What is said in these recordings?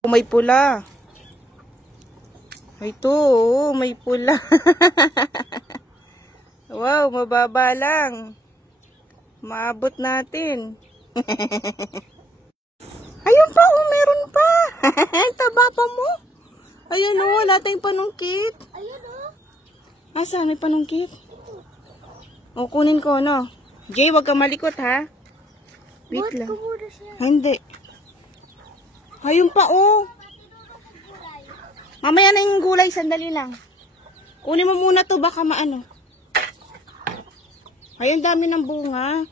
May pula. Ito, oh, may pula. Wow, mababa lang. Maabot natin. Ayun pa, oh, meron pa. Taba pa mo. Ayun, oh, wala tayong panungkit. Ayun, oh. Asa, may panungkit? O, kunin ko, no? Jay, wag kang malikot, ha? Wait lang. Hindi. Ayun pa, oh. Mamaya na yung gulay, sandali lang. Kunin mo muna to, baka maano. Ayun, dami ng bunga.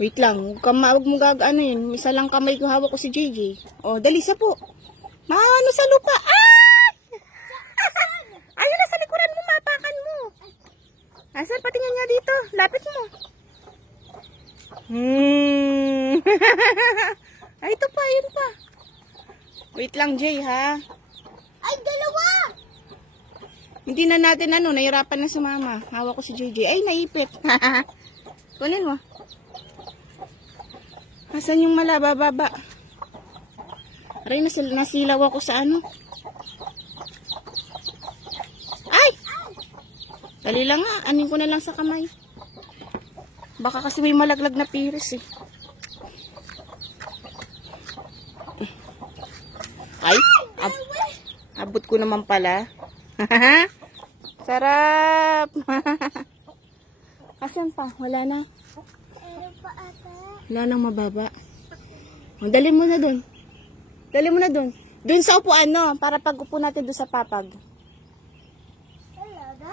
Wait lang, huwag mo gagaano yun. Isa lang kamay ko, hawak ko si JJ. Oh, dali sa po. Maano sa lupa. Ah! Ayun na, sa likuran mo, mapakan mo. Asan, patingin nga dito. Lapit mo. Ay, ito pa, yun pa. Wait lang, Jay, ha? Ay, dalawa! Hindi na natin, nahirapan na sumama. Hawak ko si JJ. Ay, naipit. Kunin mo. Asan yung malababa? Aray, nasilaw ako sa ano. Ay! Dali lang nga, anin ko na lang sa kamay. Baka kasi may malaglag na piris eh. Ay, abot ko naman pala. Sarap! Asan pa? Wala na. Meron pa ata. Wala nang mababa. O, dali mo na dun. Dali mo na dun. Dun sa upuan, no? Para pag upo natin dun sa papag. Wala na?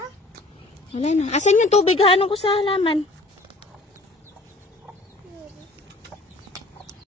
Wala na. Asan yung tubig? Haano ko sa halaman?